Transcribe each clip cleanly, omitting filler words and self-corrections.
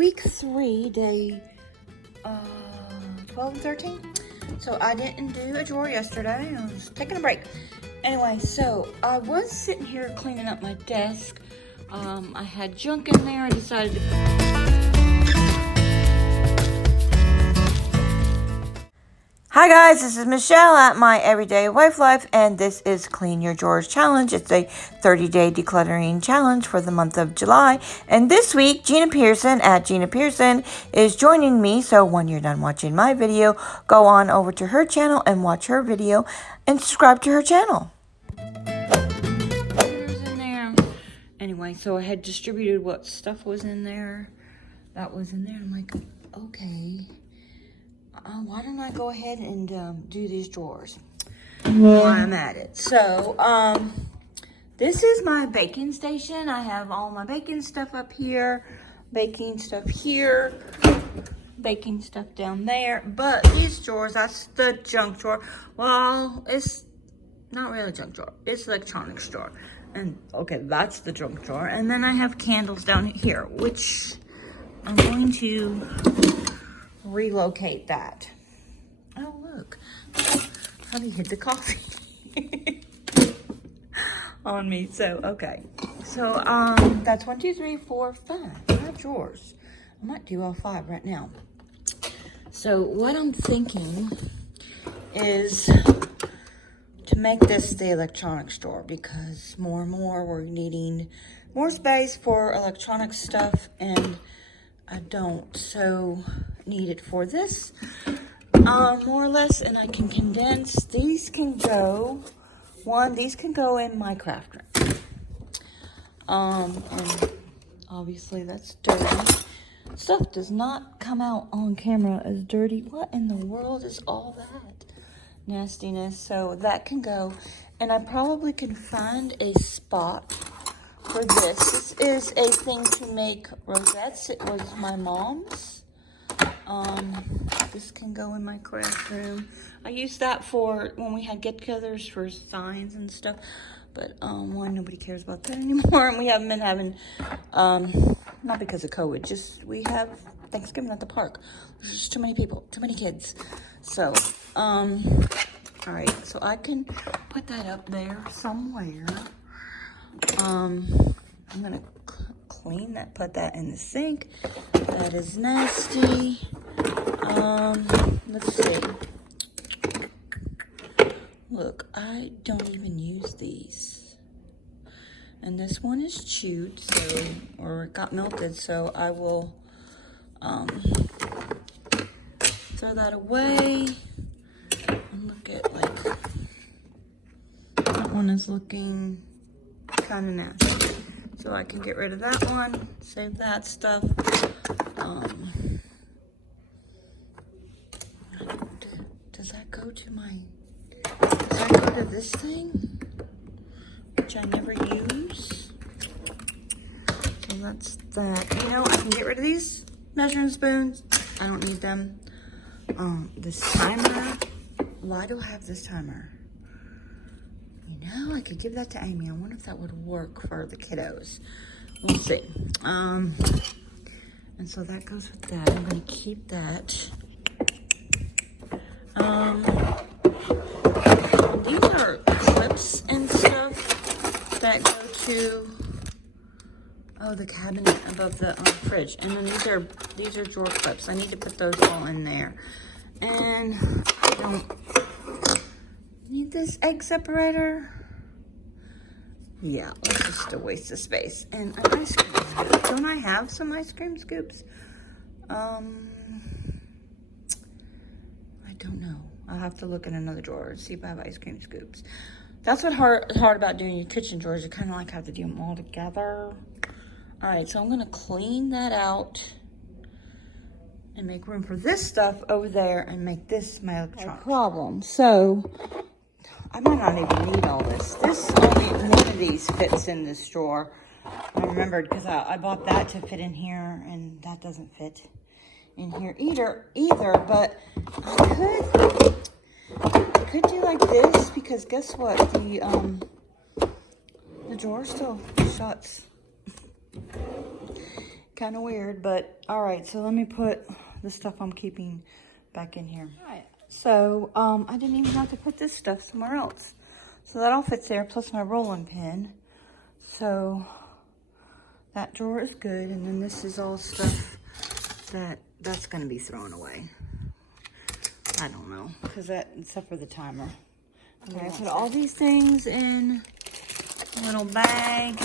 week 3, day 12 and 13. So I didn't do a drawer yesterday. I was taking a break. Anyway, so I was sitting here cleaning up my desk. I had junk in there. I decided to... Hi guys, this is Michelle at My Everyday Wife Life, and this is Clean Your Drawers Challenge. It's a 30-day decluttering challenge for the month of July. And this week, Gina Pearson at Gina Pearson is joining me. So when you're done watching my video, go on over to her channel and watch her video and subscribe to her channel. In there. Anyway, so I had distributed what stuff was in there. That was in there. I'm like, okay. Why don't I go ahead and do these drawers while I'm at it? So, this is my baking station. I have all my baking stuff up here, baking stuff here, baking stuff down there. But these drawers, that's the junk drawer. Well, it's not really a junk drawer. It's electronics drawer. And, okay, that's the junk drawer. And then I have candles down here, which I'm going to... relocate that. Oh, look. Hubby hid the coffee on me. So, okay. So, that's 1, 2, 3, 4, 5 drawers. I might do all 5 right now. So, what I'm thinking is to make this the electronics drawer, because more and more we're needing more space for electronic stuff, and I don't so need it for this, more or less, and I can condense. These can go, these can go in my craft room. And obviously that's dirty. Stuff does not come out on camera as dirty. What in the world is all that nastiness? So that can go, and I probably can find a spot for this. This is a thing to make rosettes. It was my mom's. This can go in my craft room. I used that for when we had get-togethers for signs and stuff. But, one, nobody cares about that anymore. And we haven't been having, not because of COVID, just we have Thanksgiving at the park. There's just too many people, too many kids. So, all right. So I can put that up there somewhere. I'm gonna clean that, put that in the sink. That is nasty. Let's see. Look, I don't even use these. And this one is chewed, so, or it got melted, so I will, throw that away. And look at, like, that one is looking kind of nasty. So I can get rid of that one, save that stuff. Does that go to my, does that go to this thing? Which I never use. So that's that. You know, I can get rid of these measuring spoons. I don't need them. This timer. Why do I have this timer? You know, I could give that to Amy. I wonder if that would work for the kiddos. We'll see. And so that goes with that. I'm going to keep that. These are clips and stuff that go to, the cabinet above the fridge. And then these are drawer clips. I need to put those all in there. And I don't need this egg separator. Yeah, it's just a waste of space. And an ice cream scoop. Don't I have some ice cream scoops? I don't know. I'll have to look in another drawer and see if I have ice cream scoops. That's what's hard about doing your kitchen drawers. You kind of like have to do them all together. All right, so I'm going to clean that out and make room for this stuff over there and make this my electronics. Problem. So I might not even need all this. Only one of these fits in this drawer. I remembered because I bought that to fit in here, and that doesn't fit in here either. But I could do like this, because guess what? The drawer still shuts. kind of weird, but all right. So let me put the stuff I'm keeping back in here. All right. So I didn't even have to put this stuff somewhere else. So that all fits there, plus my rolling pin. So that drawer is good, and then this is all stuff that's gonna be thrown away. I don't know, because that, except for the timer. Okay, I put all these things in a little bag,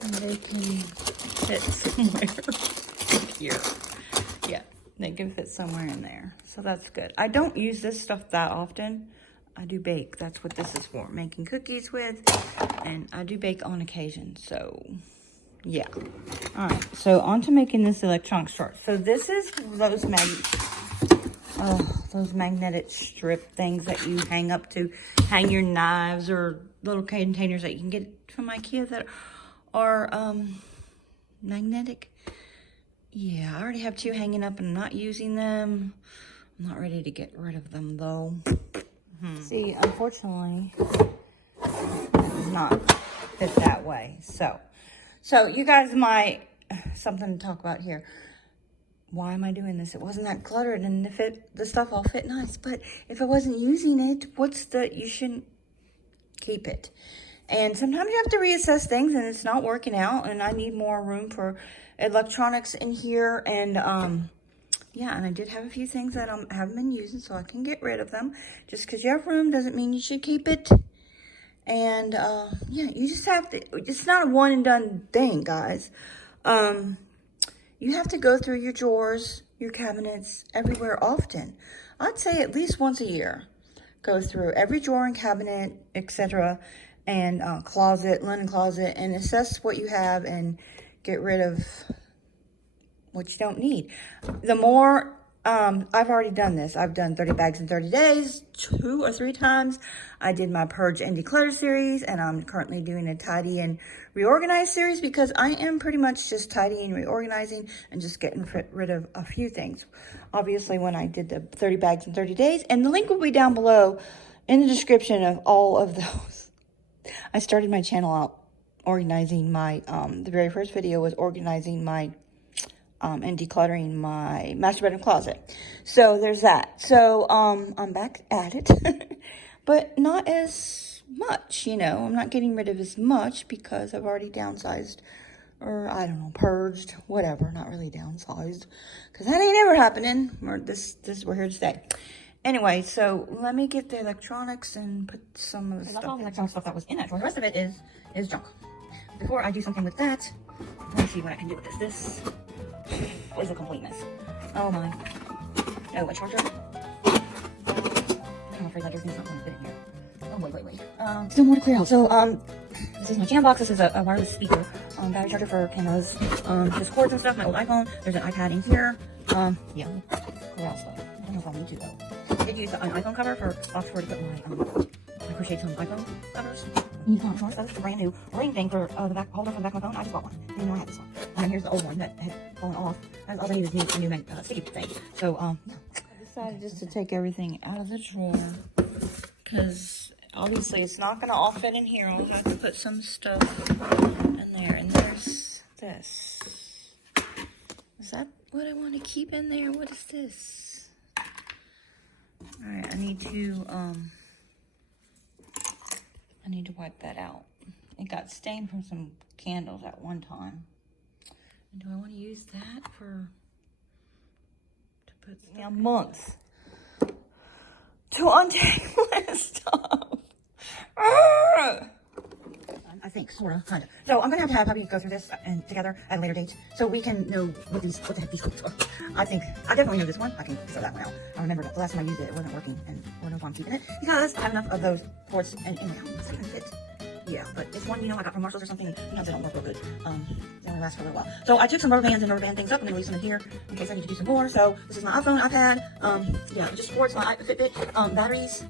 and they can fit somewhere here. Yeah, they can fit somewhere in there, so that's good. I don't use this stuff that often. I do bake. That's what this is for, making cookies with, and I do bake on occasion, so yeah. All right, so on to making this electronics drawer. So this is those magnetic strip things that you hang up to hang your knives, or little containers that you can get from IKEA that are magnetic. Yeah, I already have 2 hanging up and I'm not using them. I'm not ready to get rid of them though. See, unfortunately, it does not fit that way. So you guys might, something to talk about here. Why am I doing this? It wasn't that cluttered, and if the stuff all fit nice, but if I wasn't using it, you shouldn't keep it. And sometimes you have to reassess things, and it's not working out, and I need more room for electronics in here, and yeah, and I did have a few things that I haven't been using, so I can get rid of them. Just because you have room doesn't mean you should keep it. And yeah, you just have to, it's not a one and done thing, guys. You have to go through your drawers, your cabinets, everywhere often. I'd say at least once a year. Go through every drawer and cabinet, etc., and closet, linen closet, and assess what you have and get rid of what you don't need. The more, I've already done this. I've done 30 bags in 30 days, 2 or 3 times. I did my Purge and Declutter series, and I'm currently doing a Tidy and Reorganize series, because I am pretty much just tidying, reorganizing, and just getting rid of a few things. Obviously, when I did the 30 bags in 30 days, and the link will be down below in the description of all of those. I started my channel out organizing my, the very first video was organizing my and decluttering my master bedroom closet. So there's that. So I'm back at it, but not as much, you know. I'm not getting rid of as much because I've already downsized, or I don't know, purged, whatever. Not really downsized, because that ain't ever happening. Or we're here to stay. Anyway, so let me get the electronics and put some of the stuff. That's all the electronic stuff that was in that drawer. The rest of it is junk. Before I do something with that, let me see what I can do with this. This is a complete mess. Oh my. Oh, a charger. I'm afraid like everything's not going to fit in here. Oh, wait. Still more to clear out. So, this is my jam box. This is a wireless speaker. Battery charger for cameras. Just cords and stuff. My old iPhone. There's an iPad in here. Yeah. Clear out stuff. I don't know if I need to though. I did use an iPhone cover for box for to put my, I crocheted some iPhone covers. So this is a brand new ring thing for the back holder for the back of my phone. I just bought one. I didn't know I had this one. And then here's the old one that had fallen off. All I need is a new sticky thing. So, yeah. I decided just to take everything out of the drawer, because obviously it's not going to all fit in here. I'll have to put some stuff in there. And there's this. Is that what I want to keep in there? What is this? Alright, I need to wipe that out. It got stained from some candles at one time. And do I want to use that to put months to untangle this stuff? I think, sort of, kind of. So I'm gonna have Happy go through this and together at a later date, so we can know what the heck these cords are. I think I definitely know this one. I can throw that one out. I remember the last time I used it, it wasn't working, and I don't know if I'm keeping it because I have enough of those cords in my house. It's gonna fit. Yeah, but it's one, you know, I got from Marshalls or something. Sometimes they don't work real good. They only last for a little while. So I took some rubber bands and rubber band things up. I'm gonna leave some in here in case I need to do some more. So this is my iPhone, iPad. Yeah, just cords, my Fitbit, batteries,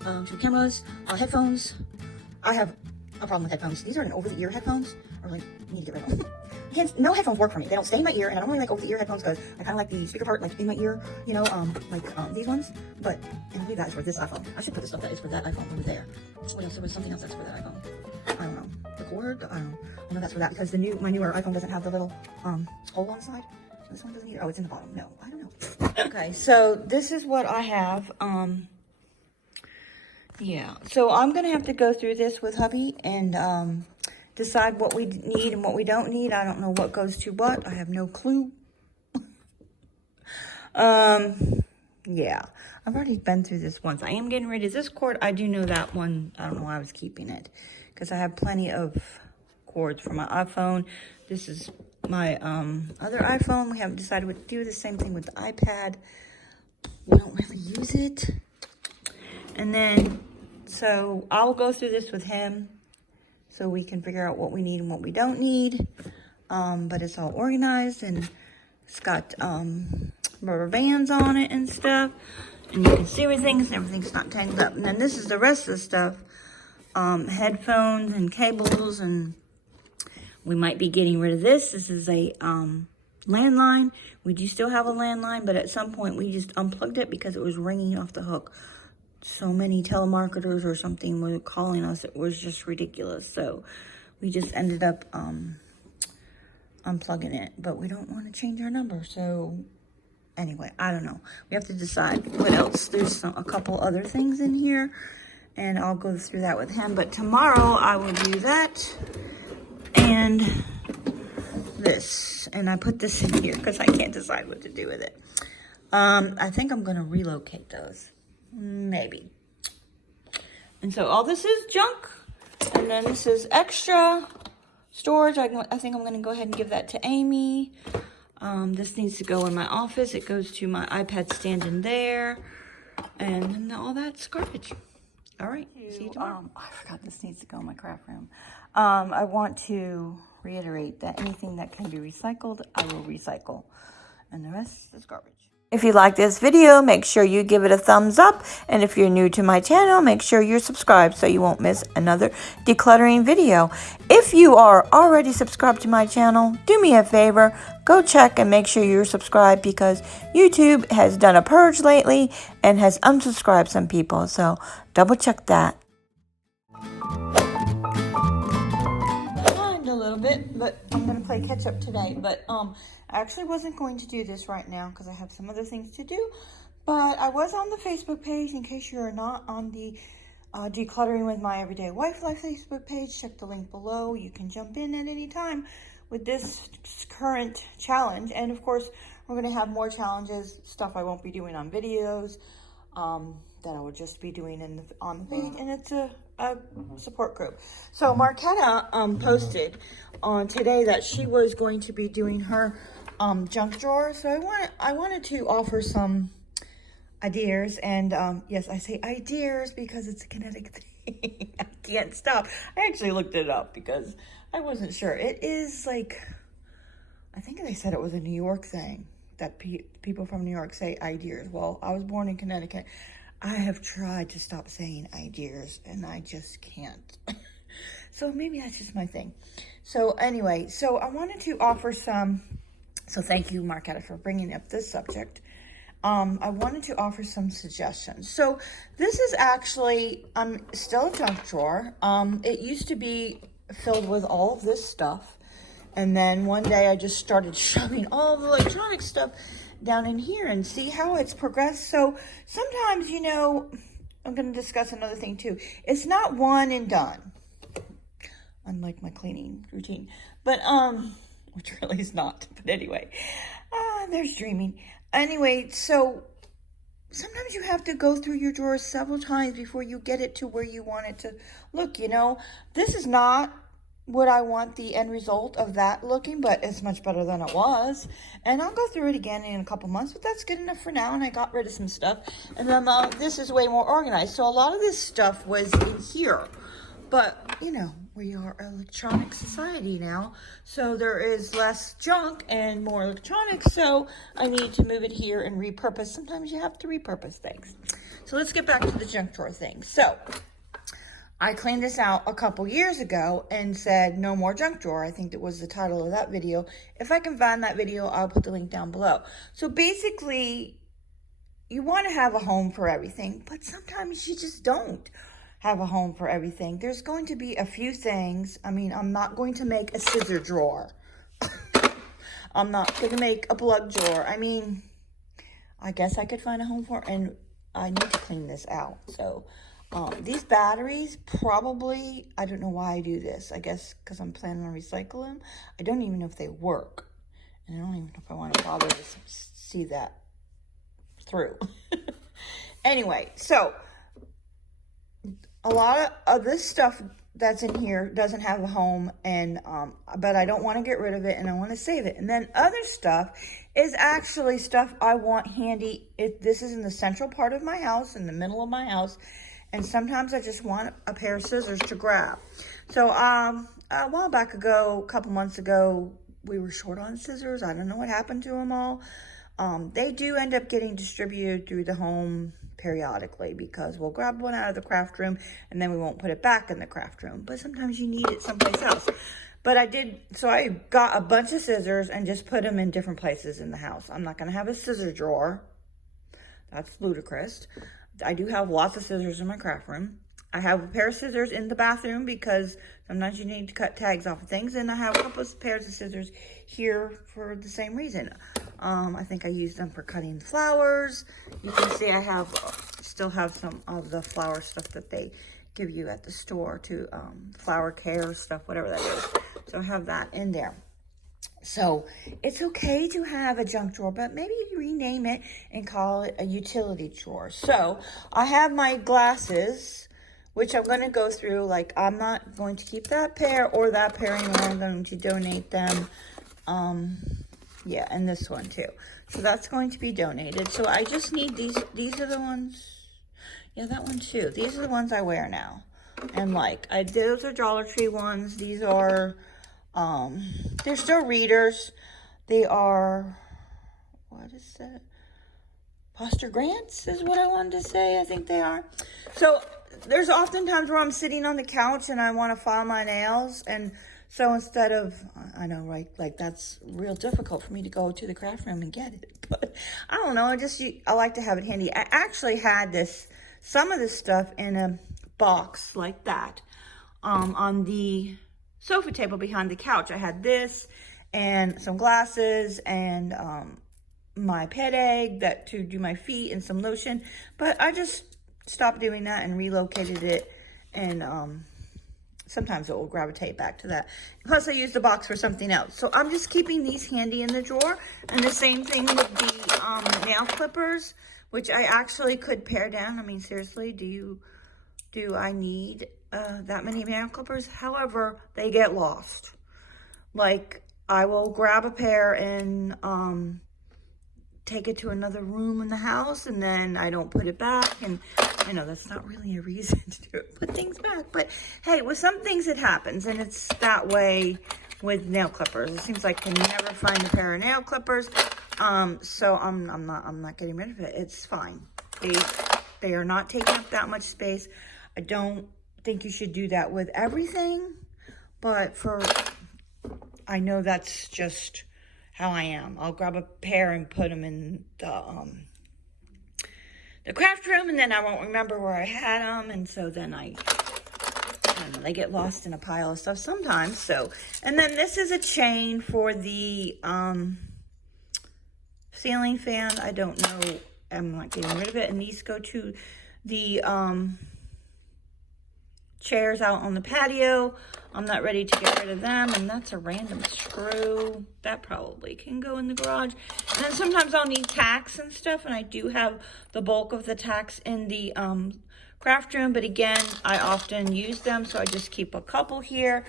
2 cameras, headphones. I have a problem with headphones. These are an over-the-ear headphones. I really need to get rid of them. No headphones work for me. They don't stay in my ear, and I don't really like over-the-ear headphones because I kind of like the speaker part, like in my ear, you know, these ones. But and I believe that is for this iPhone. I should put the stuff that is for that iPhone over there. What else? There was something else that's for that iPhone. I don't know. the cord. I don't know that's for that, because my newer iPhone doesn't have the little hole on the side. This one doesn't either. Oh, it's in the bottom. No, I don't know. Okay, so this is what I have. Yeah, so I'm gonna have to go through this with hubby and decide what we need and what we don't need. I don't know what goes to what. I have no clue. Yeah, I've already been through this once. I am getting rid of this cord. I do know that one. I don't know why I was keeping it, because I have plenty of cords for my iPhone. This is my other iPhone. We haven't decided what to do. The same thing with the iPad. We don't really use it. And then, so I'll go through this with him so we can figure out what we need and what we don't need. But it's all organized, and it's got rubber bands on it and stuff. And you can see everything, and everything's not tangled up. And then this is the rest of the stuff. Headphones and cables, and we might be getting rid of this. This is a landline. We do still have a landline, but at some point we just unplugged it because it was ringing off the hook. So many telemarketers or something were calling us. It was just ridiculous. So we just ended up unplugging it. But we don't want to change our number. So anyway, I don't know. We have to decide what else. There's a couple other things in here, and I'll go through that with him. But tomorrow I will do that and this. And I put this in here because I can't decide what to do with it. I think I'm going to relocate those. Maybe. And so all this is junk, and then this is extra storage. I think I'm going to go ahead and give that to Amy. This needs to go in my office. It goes to my iPad stand in there, and then all that's garbage. All right, see you tomorrow. I forgot this needs to go in my craft room. I want to reiterate that anything that can be recycled, I will recycle, and the rest is garbage. If you like this video, make sure you give it a thumbs up. And if you're new to my channel, make sure you're subscribed so you won't miss another decluttering video. If you are already subscribed to my channel, do me a favor, go check and make sure you're subscribed, because YouTube has done a purge lately and has unsubscribed some people. So double check that. A little bit, but I'm going to play catch up today. But I actually wasn't going to do this right now because I have some other things to do, but I was on the Facebook page. In case you're not on the Decluttering with My Everyday Wife Life Facebook page, check the link below. You can jump in at any time with this current challenge, and of course we're going to have more challenges, stuff I won't be doing on videos, that I will just be doing on the page, and it's a support group. So Marquetta posted on today that she was going to be doing her junk drawer. So I wanted to offer some ideas, and yes, I say ideas because it's a kinetic thing. I can't stop. I actually looked it up because I wasn't sure. It is like, I think they said it was a New York thing that people from New York say ideas. Well, I was born in Connecticut. I have tried to stop saying ideas, and I just can't. So maybe that's just my thing. So anyway, so I wanted to offer some, so thank you, Marquetta, for bringing up this subject. I wanted to offer some suggestions. So this is actually still a junk drawer. It used to be filled with all of this stuff. And then one day I just started shoving all the electronic stuff down in here, and see how it's progressed. So sometimes, you know, I'm going to discuss another thing too. It's not one and done, unlike my cleaning routine, but which really is not. But anyway, there's dreaming. Anyway, so sometimes you have to go through your drawers several times before you get it to where you want it to look. You know, this is not what I want the end result of that looking, but it's much better than it was. And I'll go through it again in a couple months, but that's good enough for now. And I got rid of some stuff, and then this is way more organized. So a lot of this stuff was in here, but you know, we are an electronic society now, so there is less junk and more electronics. So I need to move it here and repurpose. Sometimes you have to repurpose things. So let's get back to the junk drawer thing. So I cleaned this out a couple years ago and said no more junk drawer. I think that was the title of that video. If I can find that video, I'll put the link down below. So basically, you want to have a home for everything, but sometimes you just don't have a home for everything. There's going to be a few things. I mean, I'm not going to make a scissor drawer. I'm not going to make a plug drawer. I mean, I guess I could find a home for it, and I need to clean this out. So these batteries, probably, I don't know why I do this. I guess because I'm planning on recycling them. I don't even know if they work. And I don't even know if I want to bother to see that through. Anyway, so a lot of this stuff that's in here doesn't have a home, and but I don't want to get rid of it, and I want to save it. And then other stuff is actually stuff I want handy. This is in the central part of my house, in the middle of my house, and sometimes I just want a pair of scissors to grab. So a while back ago, a couple months ago, we were short on scissors. I don't know what happened to them all. They do end up getting distributed through the home periodically, because we'll grab one out of the craft room and then we won't put it back in the craft room. But sometimes you need it someplace else. But I got a bunch of scissors and just put them in different places in the house. I'm not going to have a scissor drawer. That's ludicrous. I do have lots of scissors in my craft room. I have a pair of scissors in the bathroom because sometimes you need to cut tags off of things. And I have a couple of pairs of scissors here for the same reason. I think I use them for cutting flowers. You can see I still have some of the flower stuff that they give you at the store to flower care stuff, whatever that is. So I have that in there. So it's okay to have a junk drawer, but maybe you rename it and call it a utility drawer. So I have my glasses, which I'm going to go through. Like, I'm not going to keep that pair or that pair anymore. I'm going to donate them. Yeah, and this one too. So that's going to be donated. So I just need these. These are the ones. Yeah, that one too. These are the ones I wear now. And like, those are Dollar Tree ones. These are, they're still readers. They are, what is that? Posture Grants is what I wanted to say. I think they are. So there's often times where I'm sitting on the couch and I want to file my nails, and so instead of, I know, right, like that's real difficult for me to go to the craft room and get it. But I don't know, I like to have it handy. I actually had some of this stuff in a box like that on the sofa table behind the couch. I had this and some glasses and my pet egg to do my feet and some lotion. But I just stopped doing that and relocated it, and sometimes it will gravitate back to that. Plus, I use the box for something else. So I'm just keeping these handy in the drawer. And the same thing with the nail clippers, which I actually could pare down. I mean, seriously, do I need that many nail clippers? However, they get lost. Like, I will grab a pair and take it to another room in the house, and then I don't put it back. And I know that's not really a reason to put things back, but hey, with some things it happens, and it's that way with nail clippers. It seems like I can never find a pair of nail clippers, so I'm not getting rid of it. It's fine. They are not taking up that much space. I don't think you should do that with everything, but I know that's just how I am. I'll grab a pair and put them in the craft room, and then I won't remember where I had them, and so then I don't know, they get lost in a pile of stuff sometimes. So, and then this is a chain for the ceiling fan. I don't know, I'm not getting rid of it. And these go to the chairs out on the patio. I'm not ready to get rid of them. And that's a random screw. That probably can go in the garage. And then sometimes I'll need tacks and stuff. And I do have the bulk of the tacks in the craft room. But again, I often use them. So I just keep a couple here.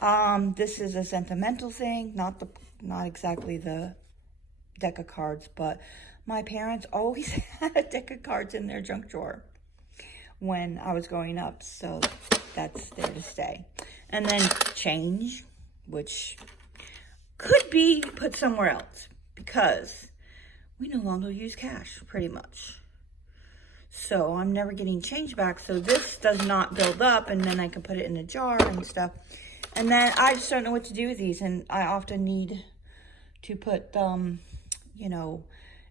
This is a sentimental thing. Not exactly the deck of cards. But my parents always had a deck of cards in their junk drawer when I was growing up. So that's there to stay. And then change, which could be put somewhere else because we no longer use cash, pretty much. So I'm never getting change back. So this does not build up, and then I can put it in a jar and stuff. And then I just don't know what to do with these. And I often need to put them, you know,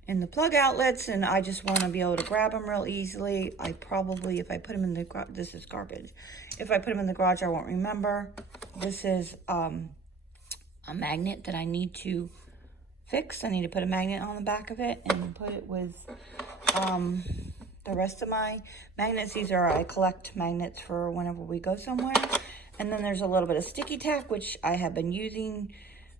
in the plug outlets, and I just want to be able to grab them real easily. I probably, if I put them in the garage, this is garbage. If I put them in the garage, I won't remember. This is a magnet that I need to fix. I need to put a magnet on the back of it and put it with the rest of my magnets. These are, I collect magnets for whenever we go somewhere. And then there's a little bit of sticky tack, which I have been using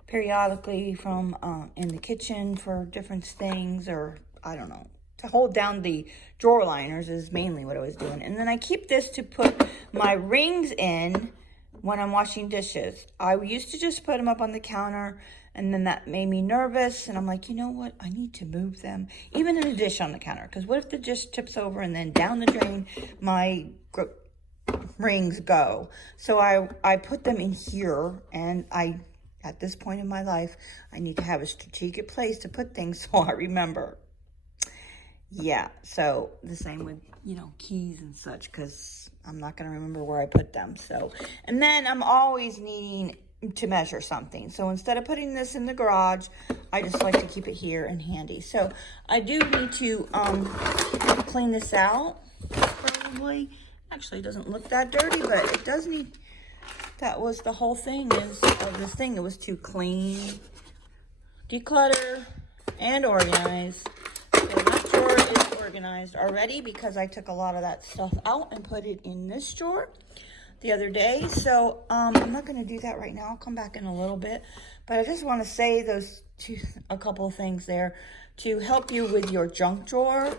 periodically from in the kitchen for different things, or I don't know, to hold down the drawer liners is mainly what I was doing. And then I keep this to put my rings in when I'm washing dishes. I used to just put them up on the counter, and then that made me nervous, and I'm like, you know what, I need to move them, even in a dish on the counter, because what if the dish tips over and then down the drain my rings go? So I put them in here, and at this point in my life, I need to have a strategic place to put things so I remember. Yeah, so the same with, you know, keys and such, because I'm not going to remember where I put them. So, and then I'm always needing to measure something. So instead of putting this in the garage, I just like to keep it here and handy. So I do need to clean this out, probably. Actually, it doesn't look that dirty, but it does need... That was the whole thing of this thing. It was to clean, declutter, and organize. So that drawer is organized already because I took a lot of that stuff out and put it in this drawer the other day. So I'm not going to do that right now. I'll come back in a little bit. But I just want to say a couple of things there to help you with your junk drawer.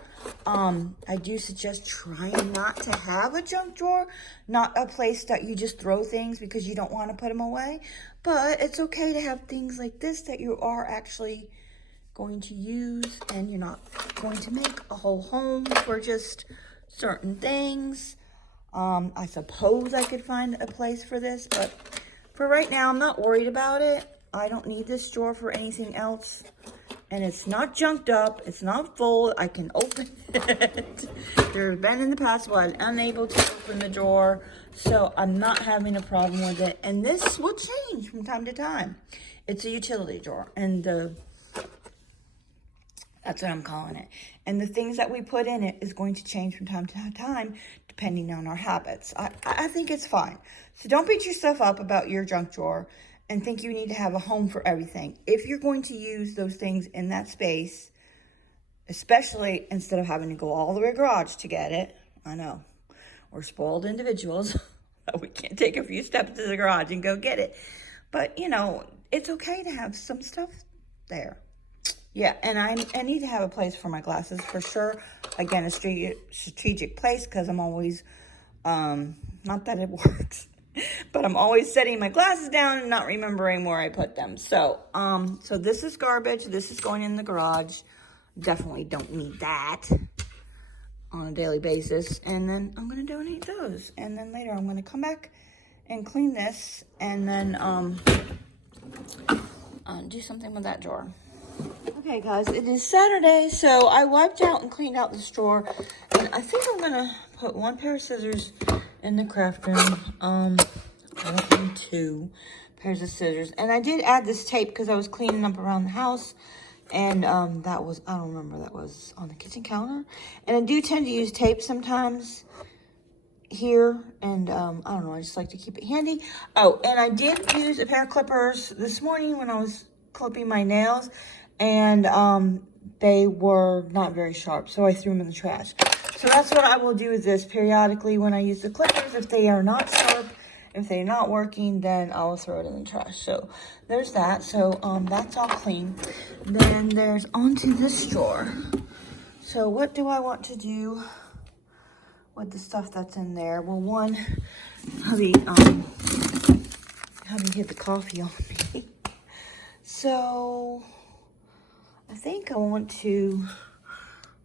I do suggest trying not to have a junk drawer, not a place that you just throw things because you don't want to put them away. But it's okay to have things like this that you are actually going to use, and you're not going to make a whole home for just certain things. I suppose I could find a place for this, but for right now, I'm not worried about it. I don't need this drawer for anything else. And it's not junked up. It's not full. I can open it. There have been in the past where I'm unable to open the drawer. So I'm not having a problem with it. And this will change from time to time. It's a utility drawer. And that's what I'm calling it. And the things that we put in it is going to change from time to time, depending on our habits. I think it's fine. So don't beat yourself up about your junk drawer and think you need to have a home for everything. If you're going to use those things in that space, especially instead of having to go all the way to the garage to get it, I know, we're spoiled individuals. We can't take a few steps to the garage and go get it. But, you know, it's okay to have some stuff there. Yeah, and I need to have a place for my glasses for sure. Again, a strategic place, because I'm always, not that it works, but I'm always setting my glasses down and not remembering where I put them. So, so this is garbage. This is going in the garage. Definitely don't need that on a daily basis. And then I'm going to donate those. And then later I'm going to come back and clean this and then do something with that drawer. Okay, guys, it is Saturday, so I wiped out and cleaned out this drawer. And I think I'm going to put one pair of scissors in the craft room. I don't need 2 pairs of scissors. And I did add this tape because I was cleaning up around the house. And that was, I don't remember, that was on the kitchen counter. And I do tend to use tape sometimes here. And I don't know, I just like to keep it handy. Oh, and I did use a pair of clippers this morning when I was clipping my nails. And they were not very sharp, so I threw them in the trash. So that's what I will do with this periodically when I use the clippers. If they are not sharp, if they're not working, then I'll throw it in the trash. So there's that. So that's all clean. Then there's onto this drawer. So what do I want to do with the stuff that's in there? Well, one, hubby hit the coffee on me. So I think I want to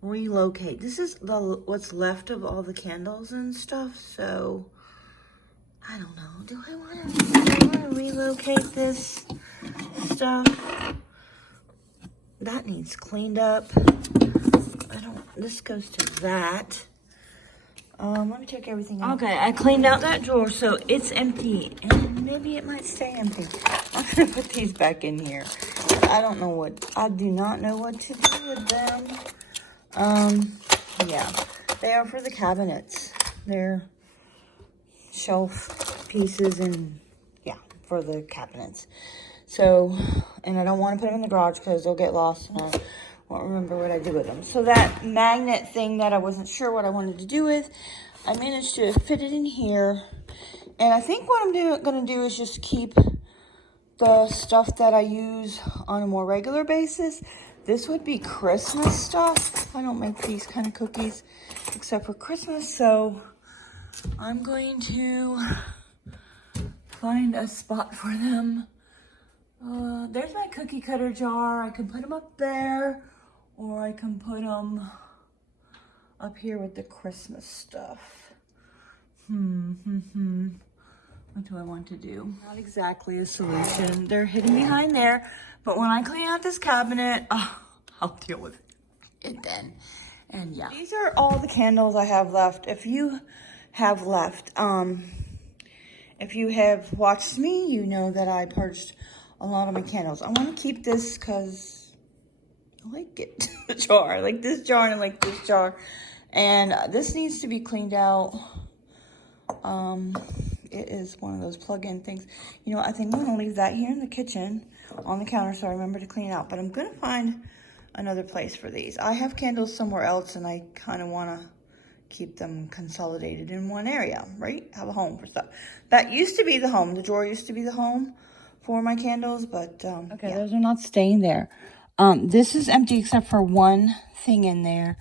relocate. This is what's left of all the candles and stuff. So I don't know. Do I want to relocate this stuff? That needs cleaned up. This goes to that. Let me check everything out. Okay, I cleaned out that drawer, so it's empty. And maybe it might stay empty. I'll not going to put these back in here. I do not know what to do with them. Yeah, they are for the cabinets. They're shelf pieces and yeah, for the cabinets. So, and I don't want to put them in the garage because they'll get lost and I won't remember what I did with them. So that magnet thing that I wasn't sure what I wanted to do with, I managed to fit it in here. And I think what I'm going to do is just keep the stuff that I use on a more regular basis. This would be Christmas stuff. I don't make these kind of cookies except for Christmas, so I'm going to find a spot for them. There's my cookie cutter jar. I can put them up there, or I can put them up here with the Christmas stuff. What do I want to do? Not exactly a solution. They're hidden behind there, but when I clean out this cabinet, I'll deal with it then. And yeah, these are all the candles I have left. If you have watched me, you know that I purged a lot of my candles. I want to keep this because I like it. The jar. I like this jar and I like this jar. And this needs to be cleaned out. It is one of those plug-in things. You know, I think I'm going to leave that here in the kitchen on the counter so I remember to clean out. But I'm going to find another place for these. I have candles somewhere else and I kind of want to keep them consolidated in one area, right? Have a home for stuff. That used to be the home. The drawer used to be the home for my candles, but okay, yeah. Those are not staying there. This is empty except for one thing in there.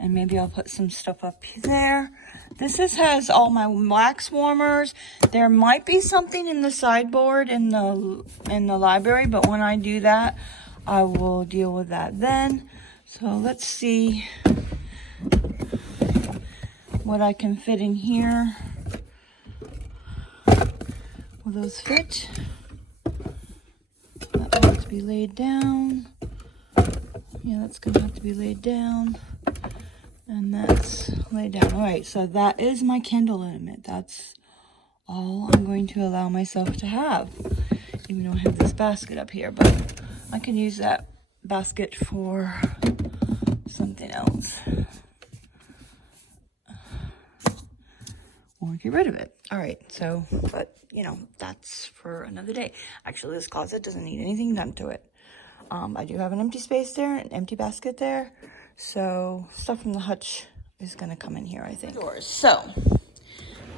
And maybe I'll put some stuff up there. This has all my wax warmers. There might be something in the sideboard in the library, but when I do that, I will deal with that then. So let's see what I can fit in here. Will those fit? That will have to be laid down. Yeah, that's gonna have to be laid down. And that's laid down. All right, so that is my candle limit. That's all I'm going to allow myself to have. Even though I have this basket up here, but I can use that basket for something else. Or get rid of it. All right, so, but, you know, that's for another day. Actually, this closet doesn't need anything done to it. I do have an empty space there, an empty basket there. So stuff from the hutch is going to come in here, I think. Doors. So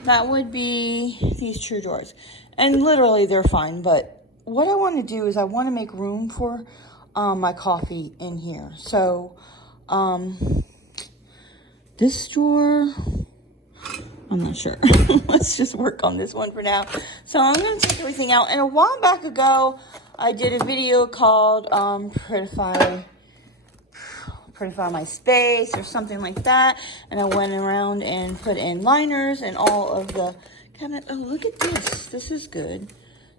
that would be these true doors. And literally they're fine. But what I want to do is I want to make room for my coffee in here. So this drawer, I'm not sure. Let's just work on this one for now. So I'm going to take everything out. And a while back ago, I did a video called Prettify my space or something like that, and I went around and put in liners and all of the cabinet. Oh, look at this. This is good.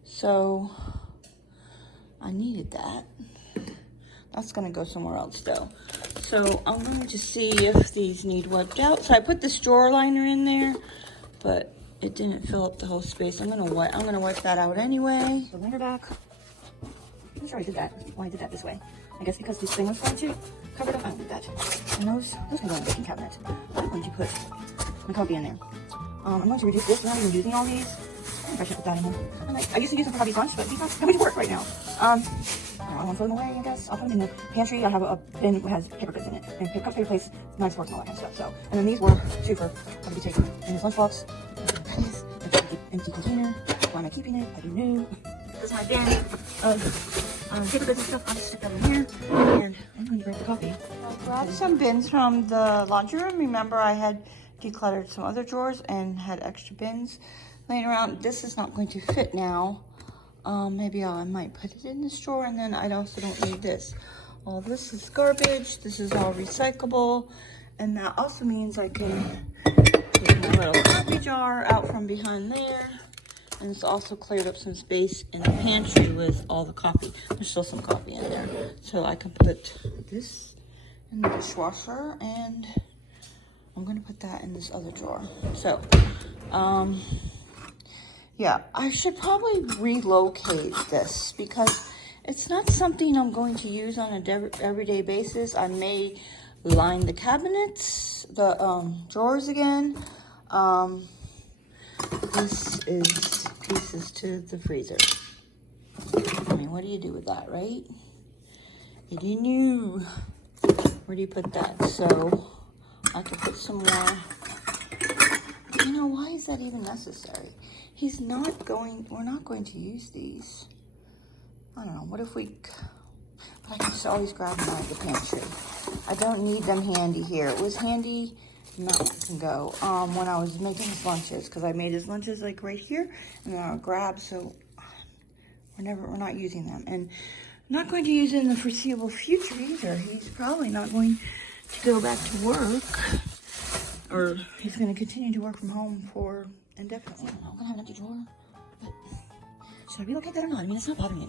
So I needed that. That's gonna go somewhere else though. So I'm going to see if these need wiped out. So I put this drawer liner in there, but it didn't fill up the whole space. I'm gonna wipe that out anyway. The liner back. I'm sure I did that. Why I did that this way? I guess because this thing was going to cover it up. I don't need that. And those can go in the baking cabinet. I'm going to put my coffee in there. I'm going to reduce this. I'm not even using all these. I should put that in there. I used to use them for hubby's lunch, but these aren't coming to work right now. I don't want to throw them away, I guess. I'll put them in the pantry. I have a bin that has paper goods in it. And pick up paper plates, knives, forks, and all that kind of stuff. So, and then these were two for hubby to take in his lunchbox. Empty container. Why am I keeping it? I don't know. This is my bin of paper goods and stuff. I'll just stick that in here. And I'm going to grab the coffee. I grabbed some bins from the laundry room. Remember, I had decluttered some other drawers and had extra bins laying around. This is not going to fit now. Maybe I might put it in this drawer, and then I also don't need this. All this is garbage. This is all recyclable. And that also means I can take my little coffee jar out from behind there. And it's also cleared up some space in the pantry with all the coffee. There's still some coffee in there. So I can put this in the dishwasher, and I'm going to put that in this other drawer. So, Yeah, I should probably relocate this because it's not something I'm going to use on a everyday basis. I may line the cabinets, the drawers again. This is pieces to the freezer. I mean, what do you do with that, right? It is new. Where do you put that? So I have to put some more. You know, why is that even necessary? We're not going to use these. I don't know, what if but I can just always grab them out of the pantry. I don't need them handy here. It was handy, no, it can go, when I was making his lunches, because I made his lunches like right here, and then I'll grab, so we're not using them. And I'm not going to use it in the foreseeable future either. He's probably not going to go back to work, or he's going to continue to work from home for indefinitely. I don't know, I'm going to have an empty drawer. But should I relocate that or not? I mean, it's not bothering me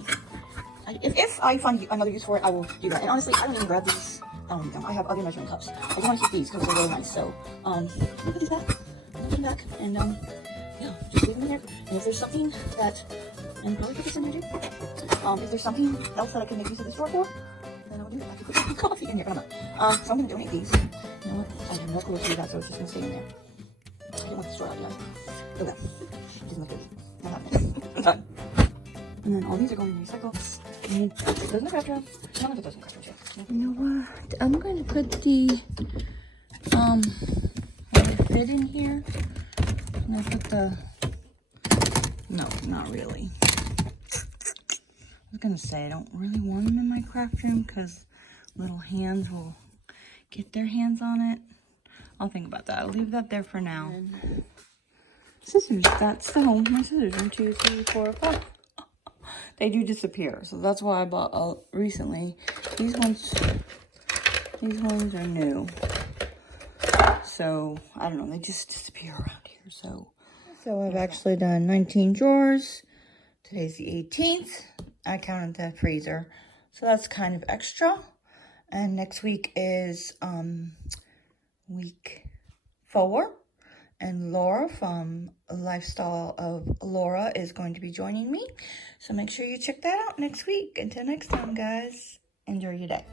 anything. If I find another use for it, I will do that. And honestly, I don't even grab these. I don't need them. I have other measuring cups. I do want to keep these because they're really nice. So, put these back. Put them back. And, yeah, just leave them in there. And if there's something that, and probably put this in there too. If there's something else that I can make use of this drawer for, then I will do it. I can put some coffee in here, but I'm not. So I'm going to donate these. You know what? I have no clue what to do that, so it's just going to stay in there. I didn't want this drawer out yet. Okay. It doesn't look good. Not happening. I'm done. And then all these are going in the recycle. And those in the craft room. I'm gonna put those in the craft room too. You know what? I'm going to put the will it fit in here? I'm gonna put the no, not really. I was gonna say I don't really want them in my craft room because little hands will get their hands on it. I'll think about that. I'll leave that there for now. And scissors. That's the home. My scissors. 1, 2, 3, 4, 5. They do disappear, so that's why I bought recently. These ones are new. So I don't know, they just disappear around here. So I've actually done 19 drawers. Today's the 18th. I counted the freezer, so that's kind of extra. And next week is week 4. And Laura from Lifestyle of Laura is going to be joining me. So make sure you check that out next week. Until next time, guys, enjoy your day.